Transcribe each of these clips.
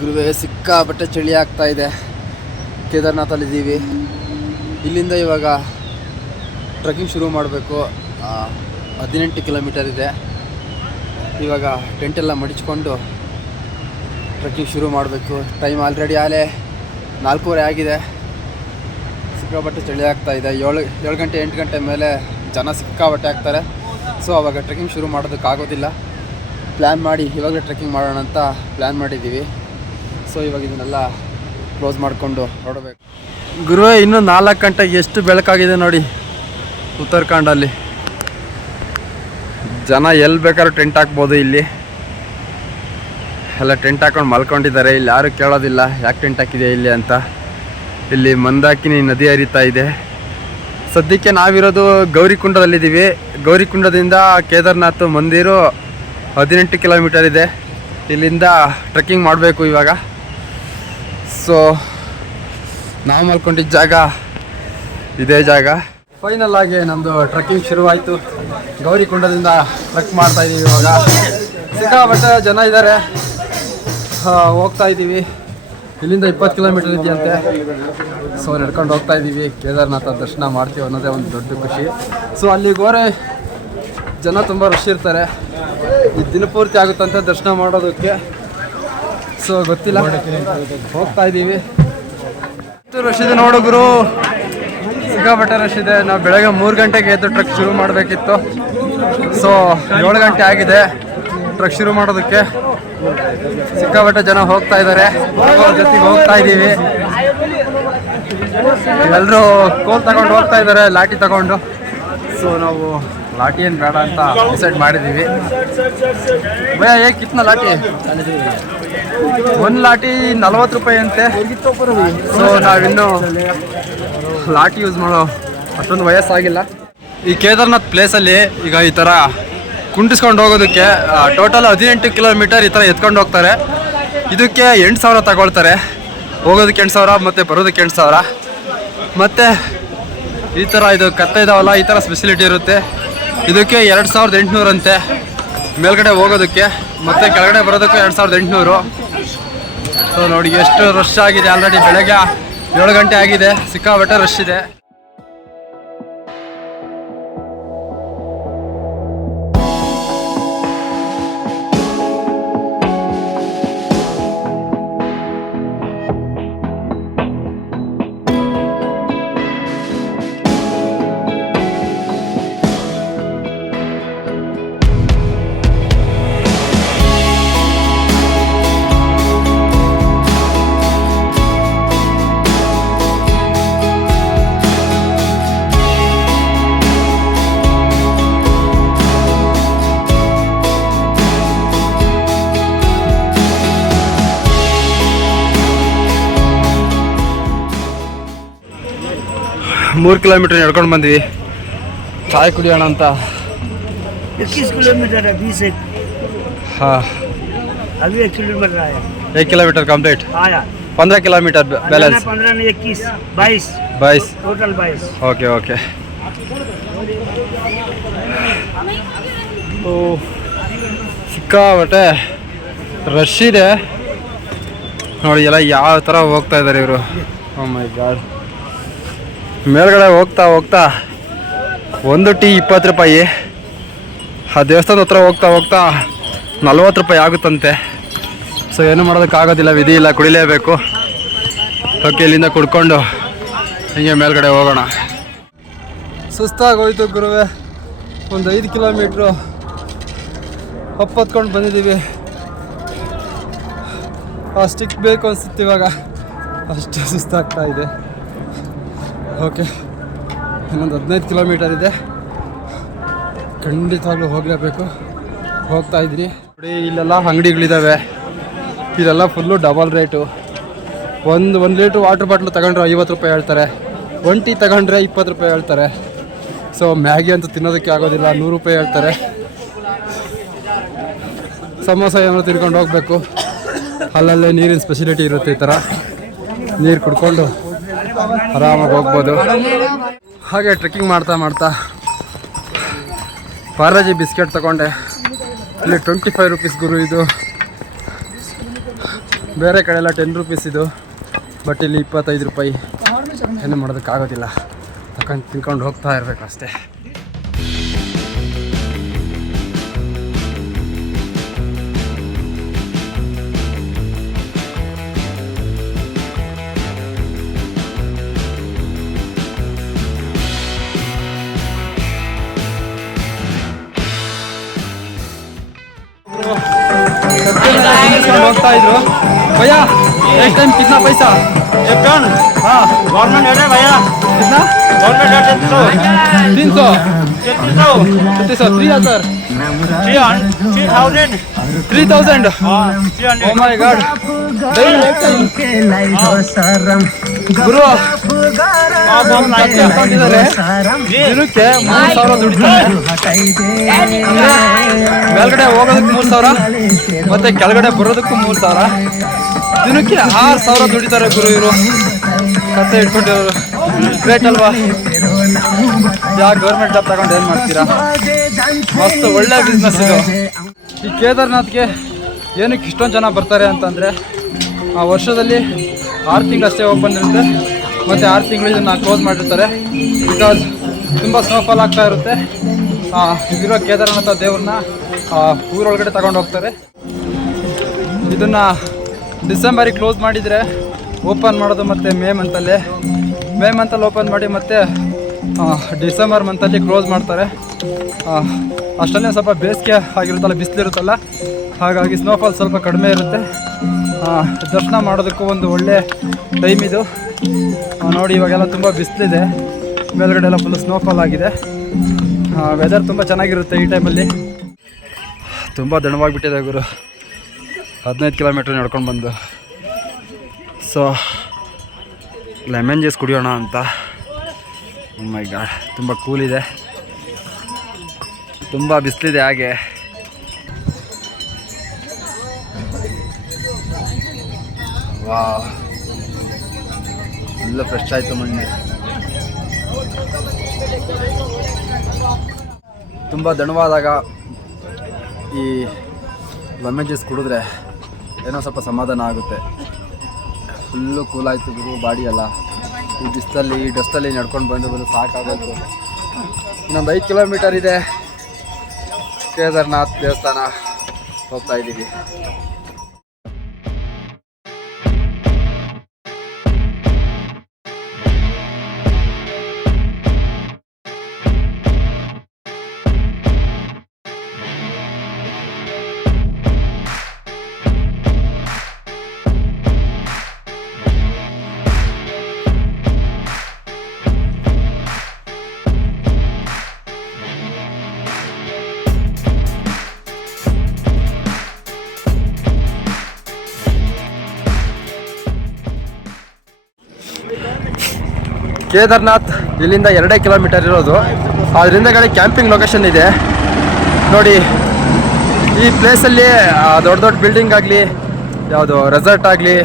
ಗುರುವೆ ಸಿಕ್ಕಾಪಟ್ಟೆ ಚಳಿ ಆಗ್ತಾ ಇದೆ. ಕೇದಾರ್ನಾಥಲ್ಲಿದ್ದೀವಿ. ಇಲ್ಲಿಂದ ಇವಾಗ ಟ್ರೆಕ್ಕಿಂಗ್ ಶುರು ಮಾಡಬೇಕು. 18 ಕಿಲೋಮೀಟರ್ ಇದೆ. ಇವಾಗ ಟೆಂಟೆಲ್ಲ ಮಡಿಚ್ಕೊಂಡು ಟ್ರೆಕ್ಕಿಂಗ್ ಶುರು ಮಾಡಬೇಕು. ಟೈಮ್ ಆಲ್ರೆಡಿ 4:30 ಆಗಿದೆ. ಸಿಕ್ಕಾಪಟ್ಟೆ ಚಳಿ ಆಗ್ತಾ ಇದೆ. 7 ಗಂಟೆ 8 ಗಂಟೆ ಮೇಲೆ ಜನ ಸಿಕ್ಕಾಪಟ್ಟೆ ಆಗ್ತಾರೆ. ಸೊ ಅವಾಗ ಟ್ರೆಕ್ಕಿಂಗ್ ಶುರು ಮಾಡೋದಕ್ಕಾಗೋದಿಲ್ಲ. ಪ್ಲ್ಯಾನ್ ಮಾಡಿ ಇವಾಗಲೇ ಟ್ರೆಕ್ಕಿಂಗ್ ಮಾಡೋಣ ಅಂತ ಪ್ಲ್ಯಾನ್ ಮಾಡಿದ್ದೀವಿ. ಸೊ ಇವಾಗ ಇದನ್ನೆಲ್ಲ ಕ್ಲೋಸ್ ಮಾಡಿಕೊಂಡು ಹೊರಡಬೇಕು. ಗುರುವೇ ಇನ್ನೂ 4 ಗಂಟೆಗೆ ಎಷ್ಟು ಬೆಳಕಾಗಿದೆ ನೋಡಿ. ಉತ್ತರಾಖಂಡಲ್ಲಿ ಜನ ಎಲ್ಲಿ ಬೇಕಾದ್ರೂ ಟೆಂಟ್ ಹಾಕ್ಬೋದು. ಇಲ್ಲಿ ಎಲ್ಲ ಟೆಂಟ್ ಹಾಕೊಂಡು ಮಲ್ಕೊಂಡಿದ್ದಾರೆ. ಇಲ್ಲಿ ಯಾರು ಕೇಳೋದಿಲ್ಲ ಯಾಕೆ ಟೆಂಟ್ ಹಾಕಿದೆ ಇಲ್ಲಿ ಅಂತ. ಇಲ್ಲಿ ಮಂದಾಕಿನಿ ನದಿ ಹರಿತಾ ಇದೆ. ಸದ್ಯಕ್ಕೆ ನಾವಿರೋದು ಗೌರಿಕುಂಡದಲ್ಲಿದ್ದೀವಿ. ಗೌರಿಕುಂಡದಿಂದ ಕೇದಾರ್ನಾಥ್ ಮಂದಿರ 18 ಕಿಲೋಮೀಟರ್ ಇದೆ. ಇಲ್ಲಿಂದ ಟ್ರೆಕ್ಕಿಂಗ್ ಮಾಡಬೇಕು ಇವಾಗ. ಸೊ ನಾವು ಮಲ್ಕೊಂಡಿದ್ದ ಜಾಗ ಇದೇ ಜಾಗ. ಫೈನಲ್ ಆಗಿ ನಮ್ಮದು ಟ್ರೆಕ್ಕಿಂಗ್ ಶುರುವಾಯಿತು. ಗೌರಿಕುಂಡದಿಂದ ಟ್ರೆಕ್ ಮಾಡ್ತಾ ಇದ್ದೀವಿ. ಇವಾಗ ಸಿಕ್ಕಾಪಟ್ಟೆ ಜನ ಇದ್ದಾರೆ. ಹೋಗ್ತಾ ಇದ್ದೀವಿ. ಇಲ್ಲಿಂದ 20 ಕಿಲೋಮೀಟರ್ ಇದೆಯಂತೆ. ಸೊ ನಡ್ಕೊಂಡು ಹೋಗ್ತಾ ಇದ್ದೀವಿ. ಕೇದಾರ್ನಾಥ ದರ್ಶನ ಮಾಡ್ತೀವಿ ಅನ್ನೋದೇ ಒಂದು ದೊಡ್ಡ ಖುಷಿ. ಸೊ ಅಲ್ಲಿಗೆ ಹೋರೆ ಜನ ತುಂಬ ರಶ್ ಇರ್ತಾರೆ. ಈ ದಿನಪೂರ್ತಿ ಆಗುತ್ತಂತೆ ದರ್ಶನ ಮಾಡೋದಕ್ಕೆ. ಸೊ ಗೊತ್ತಿಲ್ಲ, ಹೋಗ್ತಾ ಇದ್ದೀವಿ. ರಶ್ ಇದೆ ನೋಡು ಗುರು, ಸಿಕ್ಕಾಪಟ್ಟೆ ರಶ್ ಇದೆ. ನಾವು ಬೆಳಗ್ಗೆ 3 ಗಂಟೆಗೆ ಎದ್ದು ಟ್ರಕ್ ಶುರು ಮಾಡಬೇಕಿತ್ತು. ಸೊ 7 ಗಂಟೆ ಆಗಿದೆ ಟ್ರಕ್ ಶುರು ಮಾಡೋದಕ್ಕೆ. ಸಿಕ್ಕಾಪಟ್ಟೆ ಜನ ಹೋಗ್ತಾ ಇದ್ದಾರೆ. ಜೊತೆಗೆ ಹೋಗ್ತಾ ಇದ್ದೀವಿ. ಎಲ್ಲರೂ ಕೋಲ್ ತಗೊಂಡು ಹೋಗ್ತಾ ಇದ್ದಾರೆ, ಲಾಠಿ ತಗೊಂಡು. ಸೊ ನಾವು ಲಾಠಿ ಏನು ಬೇಡ ಅಂತ ಡಿಸೈಡ್ ಮಾಡಿದ್ದೀವಿ. ಭಯ ಹೇಗೆ ಕಿತ್ನ ಲಾಠಿ? ಒಂದು ಲಾಠಿ 40 ರೂಪಾಯಿ ಅಂತೆ. ಸೊ ನಾವಿನ್ನೂ ಲಾಠಿ ಯೂಸ್ ಮಾಡೋ ಅಷ್ಟೊಂದು ವಯಸ್ಸಾಗಿಲ್ಲ. ಈ ಕೇದಾರ್ನಾಥ್ ಪ್ಲೇಸಲ್ಲಿ ಈಗ ಈ ಥರ ಕುಂಟಿಸ್ಕೊಂಡು ಹೋಗೋದಕ್ಕೆ ಟೋಟಲ್ 18 ಕಿಲೋಮೀಟರ್ ಈ ಥರ ಎತ್ಕೊಂಡು ಹೋಗ್ತಾರೆ. ಇದಕ್ಕೆ 8,000 ತಗೊಳ್ತಾರೆ. ಹೋಗೋದಕ್ಕೆ 8,000 ಮತ್ತು ಬರೋದಕ್ಕೆ 8,000. ಮತ್ತು ಈ ಥರ ಇದು ಕತ್ತೆ ಇದಾವಲ್ಲ, ಈ ಥರ ಫೆಸಿಲಿಟಿ ಇರುತ್ತೆ. ಇದಕ್ಕೆ 2,800 ಅಂತೆ ಮೇಲ್ಗಡೆ ಹೋಗೋದಕ್ಕೆ, ಮತ್ತು ಕೆಳಗಡೆ ಬರೋದಕ್ಕೆ 2,800. ಸೊ ನೋಡಿ ಎಷ್ಟು ರಶ್ ಆಗಿದೆ. ಆಲ್ರೆಡಿ ಬೆಳಗ್ಗೆ 7 ಗಂಟೆ ಆಗಿದೆ. ಸಿಕ್ಕಾಪಟ್ಟೆ ರಶ್ ಇದೆ. ಮೂರು ಕಿಲೋಮೀಟರ್ ನಡ್ಕೊಂಡು ಬಂದ್ವಿ ಚಾಯ್ ಕುಡಿಯೋಣ ಅಂತ. 21 किलोमीटर है, 20 है। हाँ अभी 1 किलोमीटर आया। 1 किलोमीटर कंप्लीट आया 15 किलोमीटर बैलेंस. 15 में 21 22 टोटल 22. Okay okay. ಓ ಸಿಕ್ಕಾಬಟ್ಟೆ ರಶ್ ಇದೆ ನೋಡಿ. ಎಲ್ಲ ಯಾವ ಥರ ಹೋಗ್ತಾ ಇದ್ದಾರೆ ಇವರು. ಓ ಮೈ ಗಾಡ್. ಮೇಲ್ಗಡೆ ಹೋಗ್ತಾ ಹೋಗ್ತಾ ಒಂದು ಟೀ 20 ರೂಪಾಯಿ. ಆ ದೇವಸ್ಥಾನದ ಹತ್ರ ಹೋಗ್ತಾ ಹೋಗ್ತಾ 40 ರೂಪಾಯಿ ಆಗುತ್ತಂತೆ. ಸೊ ಏನು ಮಾಡೋದಕ್ಕಾಗೋದಿಲ್ಲ, ವಿಧಿ ಇಲ್ಲ, ಕುಡಿಲೇಬೇಕು. ಓಕೆ, ಇಲ್ಲಿಂದ ಕುಡ್ಕೊಂಡು ಹಿಂಗೆ ಮೇಲ್ಗಡೆ ಹೋಗೋಣ. ಸುಸ್ತಾಗೋಯ್ತು ಗುರುವೆ. ಒಂದು 5 ಕಿಲೋಮೀಟ್ರು ಹತ್ಕೊಂಡು ಬಂದಿದ್ದೀವಿ. ಆ ಸ್ಟಿಕ್ ಬೇಕು ಅನಿಸುತ್ತೆ ಇವಾಗ, ಅಷ್ಟು ಸುಸ್ತಾಗ್ತಾ ಇದೆ. ಓಕೆ, ಇನ್ನೊಂದು 15 ಕಿಲೋಮೀಟರ್ ಇದೆ. ಖಂಡಿತವಾಗ್ಲೂ ಹೋಗಲೇಬೇಕು. ಹೋಗ್ತಾ ಇದ್ದೀನಿ ನೋಡಿ. ಇಲ್ಲೆಲ್ಲ ಅಂಗಡಿಗಳಿದ್ದಾವೆ. ಇಲ್ಲೆಲ್ಲ ಫುಲ್ಲು ಡಬಲ್ ರೇಟು. ಒಂದು ಲೀಟ್ರ್ ವಾಟರ್ ಬಾಟ್ಲು ತಗೊಂಡ್ರೆ 50 ರೂಪಾಯಿ ಹೇಳ್ತಾರೆ. 1 ಟೀ ತಗೊಂಡ್ರೆ 20 ರೂಪಾಯಿ ಹೇಳ್ತಾರೆ. ಸೊ ಮ್ಯಾಗಿ ಅಂತೂ ತಿನ್ನೋದಕ್ಕೆ ಆಗೋದಿಲ್ಲ, 100 ರೂಪಾಯಿ ಹೇಳ್ತಾರೆ. ಸಮೋಸ ಏನಾದ್ರು ತಿನ್ಕೊಂಡು ಹೋಗಬೇಕು. ಅಲ್ಲಲ್ಲೇ ನೀರಿನ ಫೆಸಿಲಿಟಿ ಇರುತ್ತೆ. ಈ ಥರ ನೀರು ಕುಡ್ಕೊಂಡು ಆರಾಮಾಗಿ ಹೋಗ್ಬೋದು. ಹಾಗೆ ಟ್ರೆಕ್ಕಿಂಗ್ ಮಾಡ್ತಾ ಮಾಡ್ತಾ ಪಾರಾಜಿ ಬಿಸ್ಕೆಟ್ ತೊಗೊಂಡೆ. ಇಲ್ಲಿ 25 ರೂಪೀಸ್ ಗುರು. ಇದು ಬೇರೆ ಕಡೆ ಎಲ್ಲ 10 ರೂಪೀಸ್ ಇದು, ಬಟ್ ಇಲ್ಲಿ 25 ರೂಪಾಯಿ. ಏನು ಮಾಡೋದಕ್ಕಾಗೋದಿಲ್ಲ, ತಗೊಂಡು ತಿನ್ಕೊಂಡು ಹೋಗ್ತಾ ಇರಬೇಕು ಅಷ್ಟೇ. ಹೋಗ್ತಾ इधर भैया एक टाइम कितना पैसा एक टन हाँ गवर्नमेंट रेट है भैया कितना government rate 300 3000 3000 oh my god ಗುರು ದಿನಕ್ಕೆ 3000 ದುಡಿತಾರೆ. ಮೇಲ್ಗಡೆ ಹೋಗೋದಕ್ಕೆ 3000 ಮತ್ತೆ ಕೆಳಗಡೆ ಬರೋದಕ್ಕೂ 3000, ದಿನಕ್ಕೆ 6000 ದುಡಿತಾರೆ ಗುರು ಇವರು. ಕತೆ ಇಟ್ಕೊಂಡಿರೋರು ಗ್ರೇಟ್ ಅಲ್ವಾ? ಯಾವ ಗೌರ್ಮೆಂಟ್ ಜಾಬ್ ತಗೊಂಡು ಏನು ಮಾಡ್ತೀರಾ? ಮಸ್ತ್ ಒಳ್ಳೆ ಬಿಸ್ನೆಸ್ ಇದು. ಈ ಕೇದಾರ್ನಾಥ್ಗೆ ಏನಕ್ಕೆ ಇಷ್ಟೊಂದು ಜನ ಬರ್ತಾರೆ ಅಂತಂದರೆ, ಆ ವರ್ಷದಲ್ಲಿ 6 ತಿಂಗಳಷ್ಟೇ ಓಪನ್ ಇರುತ್ತೆ, ಮತ್ತು 6 ತಿಂಗಳು ಇದನ್ನು ಕ್ಲೋಸ್ ಮಾಡಿರ್ತಾರೆ. ಬಿಕಾಸ್ ತುಂಬ ಸ್ನೋಫಾಲ್ ಆಗ್ತಾ ಇರುತ್ತೆ. ಇದಿರೋ ಕೇದಾರನಾಥ ದೇವ್ರನ್ನ ಊರೊಳಗಡೆ ತಗೊಂಡು ಹೋಗ್ತಾರೆ. ಇದನ್ನು ಡಿಸೆಂಬರಿಗೆ ಕ್ಲೋಸ್ ಮಾಡಿದರೆ ಓಪನ್ ಮಾಡೋದು ಮತ್ತು ಮೇ ಮಂತಲ್ಲಿ ಓಪನ್ ಮಾಡಿ ಮತ್ತು ಡಿಸೆಂಬರ್ ಮಂತಲ್ಲಿ ಕ್ಲೋಸ್ ಮಾಡ್ತಾರೆ. ಅಷ್ಟಲ್ಲೇ ಸ್ವಲ್ಪ ಬೇಸಿಗೆ ಆಗಿರುತ್ತಲ್ಲ, ಬಿಸಿಲಿರುತ್ತಲ್ಲ, ಹಾಗಾಗಿ ಸ್ನೋಫಾಲ್ ಸ್ವಲ್ಪ ಕಡಿಮೆ ಇರುತ್ತೆ. ದರ್ಶನ ಮಾಡೋದಕ್ಕೂ ಒಂದು ಒಳ್ಳೆ ಟೈಮ್ ಇದು. ನೋಡಿ ಇವಾಗೆಲ್ಲ ತುಂಬ ಬಿಸಿಲಿದೆ, ಮೇಲ್ಗಡೆ ಎಲ್ಲ ಫುಲ್ ಸ್ನೋಫಾಲ್ ಆಗಿದೆ. ವೆದರ್ ತುಂಬ ಚೆನ್ನಾಗಿರುತ್ತೆ ಈ ಟೈಮಲ್ಲಿ. ತುಂಬ ದಣವಾಗಿಬಿಟ್ಟಿದೆ ಗುರು, 15 ಕಿಲೋಮೀಟ್ರ್ ನಡ್ಕೊಂಡು ಬಂದು. ಸೊ ಲೆಮನ್ ಜ್ಯೂಸ್ ಕುಡಿಯೋಣ ಅಂತ. ಮೈ ಗಾಡ್, ತುಂಬ ಕೂಲಿದೆ, ತುಂಬ ಬಿಸಿಲಿದೆ. ಹಾಗೆ ವಾ, ಎಲ್ಲ ಫ್ರೆಶ್ ಆಯಿತು ಮಣ್ಣು. ತುಂಬ ದಣವಾದಾಗ ಈ ಲೆಮನ್ ಜ್ಯೂಸ್ ಕುಡಿದ್ರೆ ಏನೋ ಸ್ವಲ್ಪ ಸಮಾಧಾನ ಆಗುತ್ತೆ. ಫುಲ್ಲು ಕೂಲಾಯಿತು ಗುರು ಬಾಡಿ ಎಲ್ಲ. ಈ ಬಿಸಿಲಲ್ಲಿ, ಈ ಡಸ್ಟಲ್ಲಿ ನಡ್ಕೊಂಡು ಬಂದು ಸಾಕಾಗೋಯ್ತು. ಇನ್ನೊಂದು 5 ಕಿಲೋಮೀಟರ್ ಇದೆ, ಕೇದಾರ್ನಾಥ್ ದೇವಸ್ಥಾನ ಹೋಗ್ತಾ ಇದ್ದೀವಿ. ಕೇದಾರ್ನಾಥ್ ಇಲ್ಲಿಂದ 2 ಕಿಲೋಮೀಟರ್ ಇರೋದು. ಅದರಿಂದ ಕಡೆ ಕ್ಯಾಂಪಿಂಗ್ ಲೊಕೇಶನ್ ಇದೆ ನೋಡಿ. ಈ ಪ್ಲೇಸಲ್ಲಿ ದೊಡ್ಡ ದೊಡ್ಡ ಬಿಲ್ಡಿಂಗ್ ಆಗಲಿ, ಯಾವುದು ರೆಸಾರ್ಟ್ ಆಗಲಿ,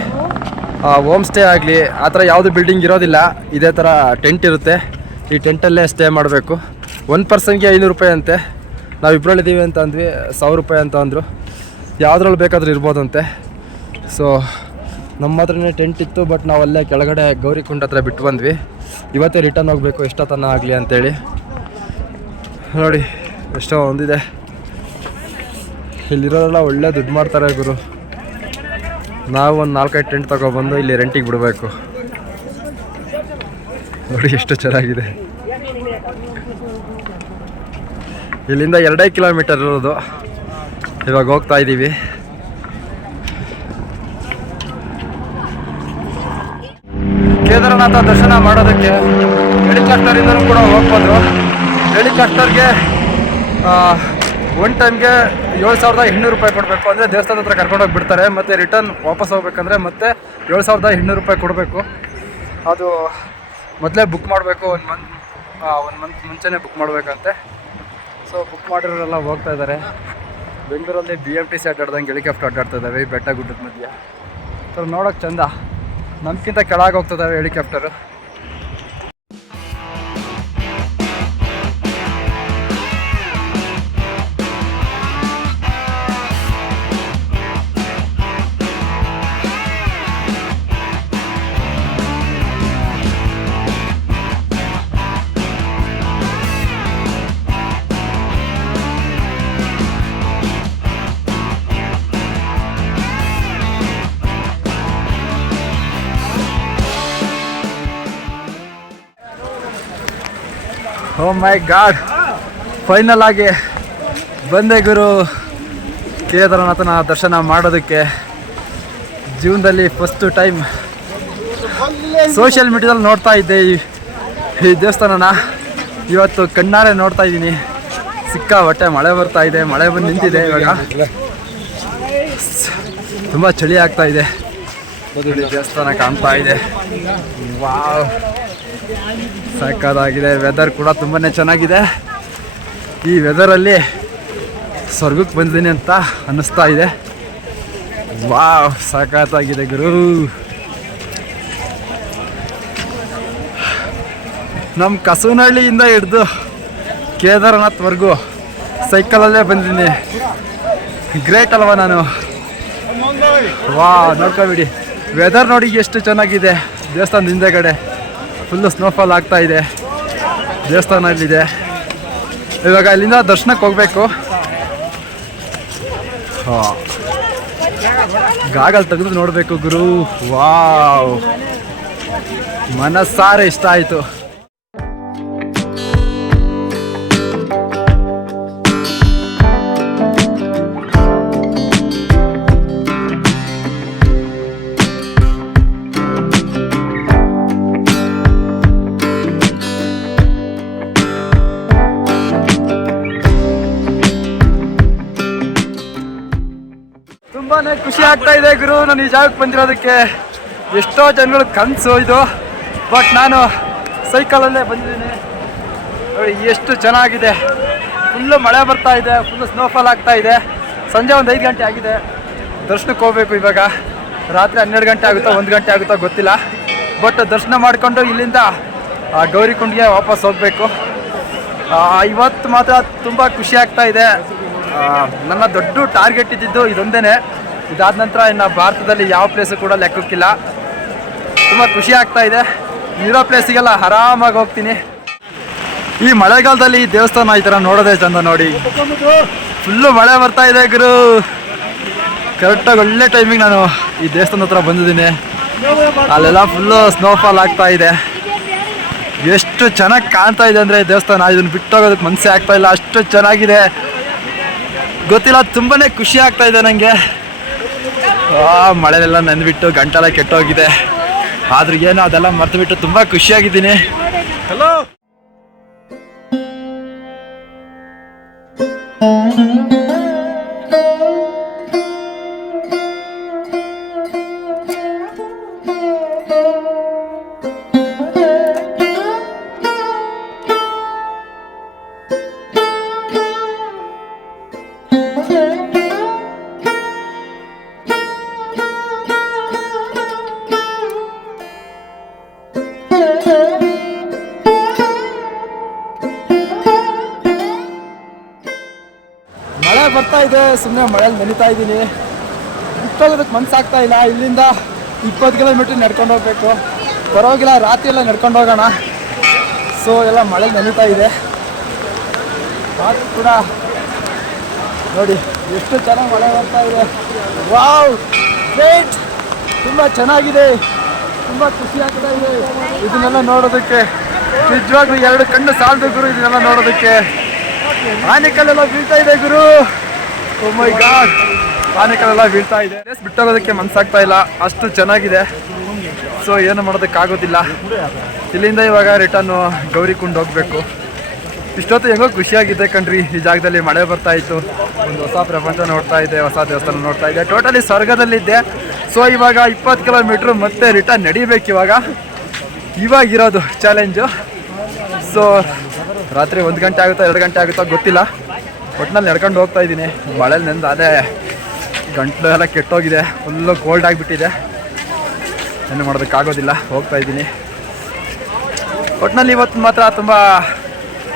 ಹೋಮ್ ಸ್ಟೇ ಆಗಲಿ, ಆ ಥರ ಯಾವುದು ಬಿಲ್ಡಿಂಗ್ ಇರೋದಿಲ್ಲ. ಇದೇ ಥರ ಟೆಂಟ್ ಇರುತ್ತೆ. ಈ ಟೆಂಟಲ್ಲೇ ಸ್ಟೇ ಮಾಡಬೇಕು. 1 ಪರ್ಸನ್ಗೆ 500 ರೂಪಾಯಿ ಅಂತೆ. ನಾವು ಇಬ್ಬರಲ್ಲಿದ್ದೀವಿ ಅಂತ ಅಂದ್ವಿ, 1000 ರೂಪಾಯಿ ಅಂತ ಅಂದರು. ಯಾವುದ್ರಲ್ಲಿ ಬೇಕಾದರೂ ಇರ್ಬೋದಂತೆ. ಸೊ ನಮ್ಮ ಹತ್ರನೇ ಟೆಂಟ್ ಇತ್ತು, ಬಟ್ ನಾವು ಅಲ್ಲೇ ಕೆಳಗಡೆ ಗೌರಿಕುಂಡ ಹತ್ರ ಬಿಟ್ಟು ಬಂದ್ವಿ. ಇವತ್ತೇ ರಿಟರ್ನ್ ಹೋಗಬೇಕು, ಎಷ್ಟೊತ್ತನ ಆಗಲಿ ಅಂತೇಳಿ. ನೋಡಿ ಎಷ್ಟೋ ಒಂದಿದೆ. ಇಲ್ಲಿರೋರೆಲ್ಲ ಒಳ್ಳೆ ದುಡ್ಡು ಮಾಡ್ತಾರೆ ಗುರು. ನಾವು ಒಂದು 4-5 ಟೆಂಟ್ ತೊಗೊಬಂದು ಇಲ್ಲಿ ರೆಂಟಿಗೆ ಬಿಡಬೇಕು. ನೋಡಿ ಎಷ್ಟು ಚೆನ್ನಾಗಿದೆ. ಇಲ್ಲಿಂದ 2 ಕಿಲೋಮೀಟರ್ ಇರೋದು. ಇವಾಗ ಹೋಗ್ತಾ ಇದ್ದೀವಿ. ಕೇದಾರನಾಥ ದರ್ಶನ ಮಾಡೋದಕ್ಕೆ ಹೆಲಿಕಾಪ್ಟರಿಂದನೂ ಕೂಡ ಹೋಗ್ಬೋದು. ಹೆಲಿಕಾಪ್ಟರ್ಗೆ ಒನ್ ಟೈಮ್ಗೆ 7,800 ರೂಪಾಯಿ ಕೊಡಬೇಕು. ಅಂದರೆ ದೇವಸ್ಥಾನದ ಹತ್ರ ಕರ್ಕೊಂಡೋಗಿ ಬಿಡ್ತಾರೆ. ಮತ್ತು ರಿಟರ್ನ್ ವಾಪಸ್ ಹೋಗ್ಬೇಕಂದ್ರೆ ಮತ್ತೆ 7,800 ರೂಪಾಯಿ ಕೊಡಬೇಕು. ಅದು ಮೊದಲೇ ಬುಕ್ ಮಾಡಬೇಕು, ಒಂದು ಮಂತ್ ಮುಂಚೆನೇ ಬುಕ್ ಮಾಡಬೇಕಂತೆ. ಸೊ ಬುಕ್ ಮಾಡಿರೋರೆಲ್ಲ ಹೋಗ್ತಾ ಇದ್ದಾರೆ. ಬೆಂಗಳೂರಲ್ಲಿ BMTC ಅಡ್ಡಾಡ್ದಂಗೆ ಹೆಲಿಕಾಪ್ಟರ್ ಅಡ್ಡಾಡ್ತಾ ಇದ್ದಾವೆ ಈ ಬೆಟ್ಟ ಗುಡ್ಡದ ಮಧ್ಯೆ. ಸೊ ನೋಡೋಕೆ ಚಂದ. ನಮ್ಗಿಂತ ಕೆಳಗೆ ಹೋಗ್ತದಾವೆ ಹೆಲಿಕಾಪ್ಟರು. ಓ ಮೈ ಗಾಡ್, ಫೈನಲ್ ಆಗಿ ಬಂದೆ ಗುರು ಕೇದಾರನಾಥನ ದರ್ಶನ ಮಾಡೋದಕ್ಕೆ. ಜೀವನದಲ್ಲಿ ಫಸ್ಟು ಟೈಮ್ ಸೋಷಿಯಲ್ ಮೀಡಿಯಾದಲ್ಲಿ ನೋಡ್ತಾ ಇದ್ದೆ ಈ ದೇವಸ್ಥಾನನ. ಇವತ್ತು ಕಣ್ಣಾರೆ ನೋಡ್ತಾ ಇದ್ದೀನಿ. ಸಿಕ್ಕಾಪಟ್ಟೆ ಮಳೆ ಬರ್ತಾ ಇದೆ, ಮಳೆ ಬಂದು ನಿಂತಿದೆ. ಇವಾಗ ತುಂಬ ಚಳಿ ಆಗ್ತಾ ಇದೆ. ದೇವಸ್ಥಾನ ಕಾಣ್ತಾ ಇದೆ. ವಾವ್, ಸಕ್ಕತ್ತಾಗಿದೆ. ವೆದರ್ ಕೂಡ ತುಂಬಾ ಚೆನ್ನಾಗಿದೆ. ಈ ವೆದರಲ್ಲಿ ಸ್ವರ್ಗಕ್ಕೆ ಬಂದಿದ್ದೀನಿ ಅಂತ ಅನ್ನಿಸ್ತಾ ಇದೆ. ವಾವ್, ಸಕ್ಕತ್ತಾಗಿದೆ ಗುರು. ನಮ್ಮ ಕಸೂನಹಳ್ಳಿಯಿಂದ ಹಿಡಿದು ಕೇದಾರನಾಥ್ವರೆಗೂ ಸೈಕಲಲ್ಲೇ ಬಂದಿದ್ದೀನಿ. ಗ್ರೇಟ್ ಅಲ್ವಾ ನಾನು? ವಾ, ನೋಡ್ಕೊಬಿಡಿ ವೆದರ್ ನೋಡಿ ಎಷ್ಟು ಚೆನ್ನಾಗಿದೆ. ದೇವಸ್ಥಾನದ ಹಿಂದೆಗಡೆ ಫುಲ್ಲು ಸ್ನೋಫಾಲ್ ಆಗ್ತಾ ಇದೆ. ದೇವಸ್ಥಾನ ಇಲ್ಲಿದೆ. ಇವಾಗ ಅಲ್ಲಿಂದ ದರ್ಶನಕ್ಕೆ ಹೋಗ್ಬೇಕು. ಹಾಂ, ಗಾಗಲ್ ತೆಗೆದು ನೋಡಬೇಕು ಗುರು. ವಾವ್, ಮನಸ್ಸಾರೆ ಇಷ್ಟ ಆಯಿತು. ತುಂಬಾನೇ ಖುಷಿ ಆಗ್ತಾ ಇದೆ ಗುರು ನಾನು ಈ ಜಾಗಕ್ಕೆ ಬಂದಿರೋದಕ್ಕೆ. ಎಷ್ಟೋ ಜನಗಳು ಕನಸು ಇದು, ಬಟ್ ನಾನು ಸೈಕಲಲ್ಲೇ ಬಂದಿದ್ದೀನಿ. ನೋಡಿ ಎಷ್ಟು ಚೆನ್ನಾಗಿದೆ. ಫುಲ್ಲು ಮಳೆ ಬರ್ತಾ ಇದೆ, ಫುಲ್ಲು ಸ್ನೋಫಾಲ್ ಆಗ್ತಾ ಇದೆ. ಸಂಜೆ ಒಂದು 5 ಗಂಟೆ ಆಗಿದೆ. ದರ್ಶನಕ್ಕೆ ಹೋಗ್ಬೇಕು. ಇವಾಗ ರಾತ್ರಿ 12 ಗಂಟೆ ಆಗುತ್ತೋ 1 ಗಂಟೆ ಆಗುತ್ತೋ ಗೊತ್ತಿಲ್ಲ. ಬಟ್ ದರ್ಶನ ಮಾಡಿಕೊಂಡು ಇಲ್ಲಿಂದ ಗೌರಿಕುಂಡ್ಗೆ ವಾಪಸ್ ಹೋಗಬೇಕು. ಇವತ್ತು ಮಾತ್ರ ತುಂಬ ಖುಷಿ ಆಗ್ತಾ ಇದೆ. ನನ್ನ ದೊಡ್ಡ ಟಾರ್ಗೆಟ್ ಇದ್ದಿದ್ದು ಇದೊಂದೇ. ಇದಾದ ನಂತರ ಇನ್ನು ಭಾರತದಲ್ಲಿ ಯಾವ ಪ್ಲೇಸು ಕೂಡ ಲೆಕ್ಕಕ್ಕಿಲ್ಲ. ತುಂಬ ಖುಷಿ ಆಗ್ತಾ ಇದೆ. ಇರೋ ಪ್ಲೇಸಿಗೆಲ್ಲ ಆರಾಮಾಗಿ ಹೋಗ್ತೀನಿ. ಈ ಮಳೆಗಾಲದಲ್ಲಿ ಈ ದೇವಸ್ಥಾನ ಈ ಥರ ನೋಡೋದೇ ಚಂದ. ನೋಡಿ ಫುಲ್ಲು ಮಳೆ ಬರ್ತಾ ಇದೆ ಗುರು. ಕರೆಕ್ಟಾಗಿ ಒಳ್ಳೆ ಟೈಮಿಗೆ ನಾನು ಈ ದೇವಸ್ಥಾನದ ಹತ್ರ ಬಂದಿದ್ದೀನಿ. ಅಲ್ಲೆಲ್ಲ ಫುಲ್ಲು ಸ್ನೋಫಾಲ್ ಆಗ್ತಾ ಇದೆ. ಎಷ್ಟು ಚೆನ್ನಾಗಿ ಕಾಣ್ತಾ ಇದೆ ಅಂದರೆ ದೇವಸ್ಥಾನ. ಇದನ್ನು ಬಿಟ್ಟೋಗೋದಕ್ಕೆ ಮನಸ್ಸೇ ಆಗ್ತಾ ಇಲ್ಲ, ಅಷ್ಟು ಚೆನ್ನಾಗಿದೆ. ಗೊತ್ತಿಲ್ಲ, ತುಂಬಾ ಖುಷಿ ಆಗ್ತಾ ಇದೆ ನನಗೆ. ಮಳೆಲೆಲ್ಲ ನೆಂದ್ಬಿಟ್ಟು ಗಂಟೆಲ್ಲ ಕೆಟ್ಟೋಗಿದೆ. ಆದ್ರೂ ಏನು ಅದೆಲ್ಲ ಮರ್ತು ಬಿಟ್ಟು ತುಂಬ ಖುಷಿಯಾಗಿದ್ದೀನಿ. ಹಲೋ, ಮಳೆ ಬರ್ತಾ ಇದೆ. ಸುಮ್ಮನೆ ಮಳೆಯಲ್ಲಿ ನೆನಿತಾ ಇದ್ದೀನಿ. ಬಿಟ್ಟೋಗೋದಕ್ಕೆ ಮನಸ್ಸಾಗ್ತಾ ಇಲ್ಲ. ಇಲ್ಲಿಂದ 20 ಕಿಲೋಮೀಟ್ರ್ ನಡ್ಕೊಂಡು ಹೋಗ್ಬೇಕು. ಪರವಾಗಿಲ್ಲ, ರಾತ್ರಿ ಎಲ್ಲ ನಡ್ಕೊಂಡು ಹೋಗೋಣ. ಸೊ ಎಲ್ಲ ಮಳೆ ನೆನಿತಾ ಇದೆ. ರಾತ್ರಿ ಕೂಡ ನೋಡಿ ಎಷ್ಟು ಚೆನ್ನಾಗಿ ಮಳೆ ಬರ್ತಾ ಇದೆ. ವಾವ್, ಗ್ರೇಟ್, ತುಂಬ ಚೆನ್ನಾಗಿದೆ. ತುಂಬ ಖುಷಿ ಆಗ್ತಾ ಇದೆ ಇದನ್ನೆಲ್ಲ ನೋಡೋದಕ್ಕೆ. ನಿಜವಾಗ್ಲೂ 2 ಕಣ್ಣು ಸಾಲದು ಗುರು ಇದನ್ನೆಲ್ಲ ನೋಡೋದಕ್ಕೆ. ಆನೆಕಲ್ಲೆಲ್ಲ ಬೀಳ್ತಾ ಇದೆ ಗುರು. ಓ ಮೈ ಗಾಡ್, ಆನೆಕಲ್ಲೆಲ್ಲ ಬೀಳ್ತಾ ಇದೆ. ಬಿಟ್ಟೋಗೋದಕ್ಕೆ ಮನಸ್ಸಾಗ್ತಾ ಇಲ್ಲ, ಅಷ್ಟು ಚೆನ್ನಾಗಿದೆ. ಸೊ ಏನು ಮಾಡೋದಕ್ಕಾಗೋದಿಲ್ಲ. ಇಲ್ಲಿಂದ ಇವಾಗ ರಿಟರ್ನು ಗೌರಿಕುಂಡ್ ಹೋಗಬೇಕು. ಇಷ್ಟೊತ್ತು ಹೆಂಗೋ ಖುಷಿಯಾಗಿದೆ ಕಣ್ರಿ. ಈ ಜಾಗದಲ್ಲಿ ಮಳೆ ಬರ್ತಾ ಇತ್ತು. ಒಂದು ಹೊಸ ಪ್ರಪಂಚ ನೋಡ್ತಾ ಇದ್ದೆ, ಹೊಸ ದೇವಸ್ಥಾನ ನೋಡ್ತಾ ಇದ್ದೆ. ಟೋಟಲಿ ಸ್ವರ್ಗದಲ್ಲಿದ್ದೆ. ಸೊ ಇವಾಗ 20 ಕಿಲೋಮೀಟ್ರ್ ಮತ್ತೆ ರಿಟರ್ನ್ ನಡಿಬೇಕು. ಇವಾಗಿರೋದು ಚಾಲೆಂಜು. ಸೊ ರಾತ್ರಿ 1 ಗಂಟೆ ಆಗುತ್ತೋ 2 ಗಂಟೆ ಆಗುತ್ತೋ ಗೊತ್ತಿಲ್ಲ. ಒಟ್ಟಿನಲ್ಲಿ ನಡ್ಕೊಂಡು ಹೋಗ್ತಾ ಇದ್ದೀನಿ. ಮಳೇಲಿ ನೆಂದು ಅದೇ ಗಂಟಲು ಎಲ್ಲ ಕೆಟ್ಟೋಗಿದೆ. ಫುಲ್ಲು ಕೋಲ್ಡ್ ಆಗಿಬಿಟ್ಟಿದೆ. ಏನು ಮಾಡೋದಕ್ಕಾಗೋದಿಲ್ಲ. ಹೋಗ್ತಾ ಇದ್ದೀನಿ. ಒಟ್ಟಿನಲ್ಲಿ ಇವತ್ತು ಮಾತ್ರ ತುಂಬ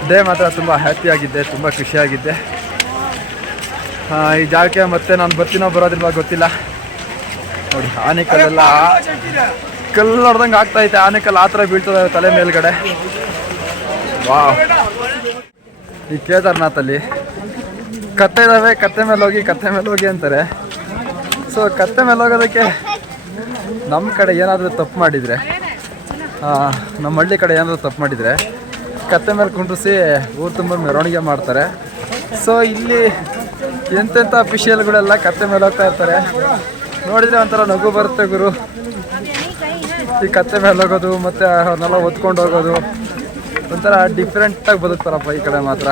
ಡೇ ಮಾತ್ರ ತುಂಬ ಹ್ಯಾಪಿಯಾಗಿದ್ದೆ, ತುಂಬ ಖುಷಿಯಾಗಿದ್ದೆ. ಈ ಜಾಗಕ್ಕೆ ಮತ್ತೆ ನಾನು ಬರ್ತೀನೋ ಬರೋದಿಲ್ವಾ ಗೊತ್ತಿಲ್ಲ. ನೋಡಿ ಆನೆಕಲ್ಲೆಲ್ಲ ಕಲ್ಲು ಹೊಡೆದಂಗೆ ಆಗ್ತಾಯಿದೆ. ಆನೆಕಲ್ಲು ಆ ಥರ ಬೀಳ್ತದೆ ತಲೆ ಮೇಲ್ಗಡೆ. ವಾವ್, ಈ ಕೇದಾರ್ನಾಥಲ್ಲಿ ಕತ್ತೆ ಇದ್ದಾವೆ. ಕತ್ತೆ ಮೇಲೆ ಹೋಗಿ ಅಂತಾರೆ. ಸೊ ಕತ್ತೆ ಮೇಲೆ ಹೋಗೋದಕ್ಕೆ ನಮ್ಮ ಕಡೆ ಏನಾದರೂ ತಪ್ಪು ಮಾಡಿದರೆ, ನಮ್ಮ ಹಳ್ಳಿ ಕಡೆ ಏನಾದರೂ ತಪ್ಪು ಮಾಡಿದರೆ ಕತ್ತೆ ಮೇಲೆ ಕುಂಡ್ರಿಸಿ ಊರು ತುಂಬ ಮೆರವಣಿಗೆ ಮಾಡ್ತಾರೆ. ಸೊ ಇಲ್ಲಿ ಎಂತೆಂಥ ಅಫಿಷಿಯಲ್ಗಳೆಲ್ಲ ಕತ್ತೆ ಮೇಲೆ ಹೋಗ್ತಾ ಇರ್ತಾರೆ. ನೋಡಿದರೆ ಒಂಥರ ನಗು ಬರುತ್ತೆ ಗುರು. ಈ ಕತ್ತೆ ಮೇಲೆ ಹೋಗೋದು ಮತ್ತು ಅವ್ರನ್ನೆಲ್ಲ ಹೊತ್ಕೊಂಡು ಹೋಗೋದು ಒಂಥರ ಡಿಫ್ರೆಂಟಾಗಿ ಬದುಕ್ತಾರಪ್ಪ ಈ ಕಡೆ ಮಾತ್ರ.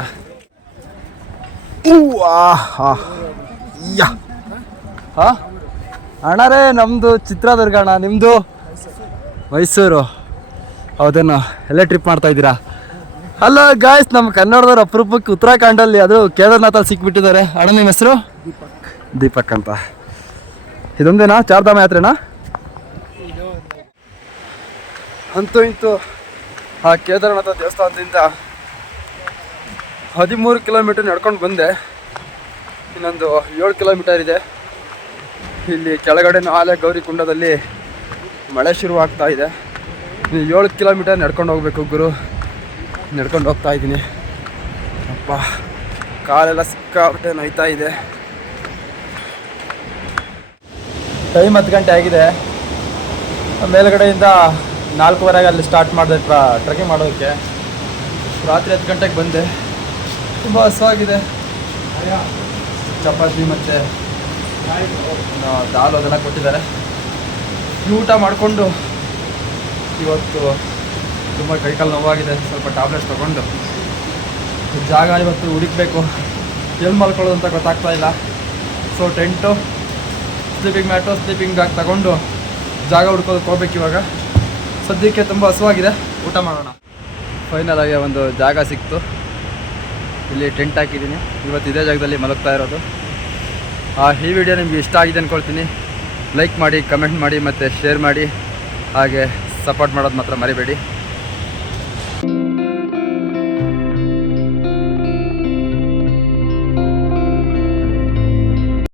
ಹಾಂ ಅಣ್ಣರೇ, ನಮ್ಮದು ಚಿತ್ರದುರ್ಗ ಅಣ್ಣ. ನಿಮ್ಮದು ಮೈಸೂರು. ಹೌದೇನು? ಎಲ್ಲೇ ಟ್ರಿಪ್ ಮಾಡ್ತಾ ಇದ್ದೀರಾ? ಅಲ್ಲ ಗಾಯ್ಸ್, ನಮ್ಮ ಕನ್ನಡದವ್ರು ಅಪರೂಪಕ್ಕೆ ಉತ್ತರಾಖಂಡಲ್ಲಿ ಅದು ಕೇದಾರ್ನಾಥಲ್ಲಿ ಸಿಕ್ಬಿಟ್ಟಿದ್ದಾರೆ. ಅಣ್ಣ ನಿಮ್ಮ ಹೆಸರು? ದೀಪಕ್ ಅಂತ. ಇದೊಂದೇನಾ ಚಾರ್ಧಾಮ ಯಾತ್ರೆನಾ? ಅಂತೂ ಇಂತೂ ಆ ಕೇದಾರನಾಥ ದೇವಸ್ಥಾನದಿಂದ 13 ಕಿಲೋಮೀಟರ್ ನಡ್ಕೊಂಡು ಬಂದೆ. ಇನ್ನೊಂದು 7 ಕಿಲೋಮೀಟರ್ ಇದೆ. ಇಲ್ಲಿ ಕೆಳಗಡೆ ಆಲೆ ಗೌರಿಕುಂಡದಲ್ಲಿ ಮಳೆ ಶುರುವಾಗ್ತಾ ಇದೆ. 7 ಕಿಲೋಮೀಟರ್ ನಡ್ಕೊಂಡು ಹೋಗ್ಬೇಕು ಗುರು. ನಡ್ಕೊಂಡು ಹೋಗ್ತಾ ಇದ್ದೀನಿ. ಅಪ್ಪ ಕಾಲೆಲ್ಲ ಸಿಕ್ಕಾಬಿಟ್ಟೆ ನೋಯ್ತಾ ಇದೆ. ಟೈಮ್ 10 ಗಂಟೆ ಆಗಿದೆ. ಮೇಲ್ಗಡೆಯಿಂದ 4:15 ಅಲ್ಲಿ ಸ್ಟಾರ್ಟ್ ಮಾಡಿದೆ ಟ್ರೆಕ್ಕಿಂಗ್ ಮಾಡೋದಕ್ಕೆ. ರಾತ್ರಿ 10 ಗಂಟೆಗೆ ಬಂದೆ. ತುಂಬ ಹಸುವಾಗಿದೆ. ಚಪಾತಿ ಮತ್ತು ದಾಲ್ ಅದೆಲ್ಲ ಕೊಟ್ಟಿದ್ದಾರೆ. ಊಟ ಮಾಡಿಕೊಂಡು ಇವತ್ತು ತುಂಬ ಕೈಕಾಲು ನೋವಾಗಿದೆ. ಸ್ವಲ್ಪ ಟ್ಯಾಬ್ಲೆಟ್ಸ್ ತೊಗೊಂಡು ಜಾಗ ಇವತ್ತು ಹುಡುಕಬೇಕು. ಎಲ್ಲಿ ಮಲ್ಕೊಳ್ಳೋದು ಅಂತ ಗೊತ್ತಾಗ್ತಾ ಇಲ್ಲ. So tent, sleeping mat, sleeping bag ತಗೊಂಡು ಜಾಗ ಹುಡ್ಕೋದಕ್ಕೆ ಹೋಗ್ಬೇಕು ಇವಾಗ. ಸದ್ಯಕ್ಕೆ ತುಂಬ ಹಸುವಾಗಿದೆ. ಊಟ ಮಾಡೋಣ. ಫೈನಲ್ ಆಗಿ ಒಂದು ಜಾಗ ಸಿಕ್ತು. ಇಲ್ಲಿ ಟೆಂಟ್ ಹಾಕಿದ್ದೀನಿ. ಇವತ್ತು ಇದೇ ಜಾಗದಲ್ಲಿ ಮಲಗ್ತಾ ಇರೋದು. ಈ ವಿಡಿಯೋ ನಿಮಗೆ ಇಷ್ಟ ಆಗಿದೆ ಅಂದ್ಕೊಳ್ತೀನಿ. ಲೈಕ್ ಮಾಡಿ, ಕಮೆಂಟ್ ಮಾಡಿ ಮತ್ತು ಶೇರ್ ಮಾಡಿ. ಹಾಗೆ ಸಪೋರ್ಟ್ ಮಾಡೋದು ಮಾತ್ರ ಮರಿಬೇಡಿ.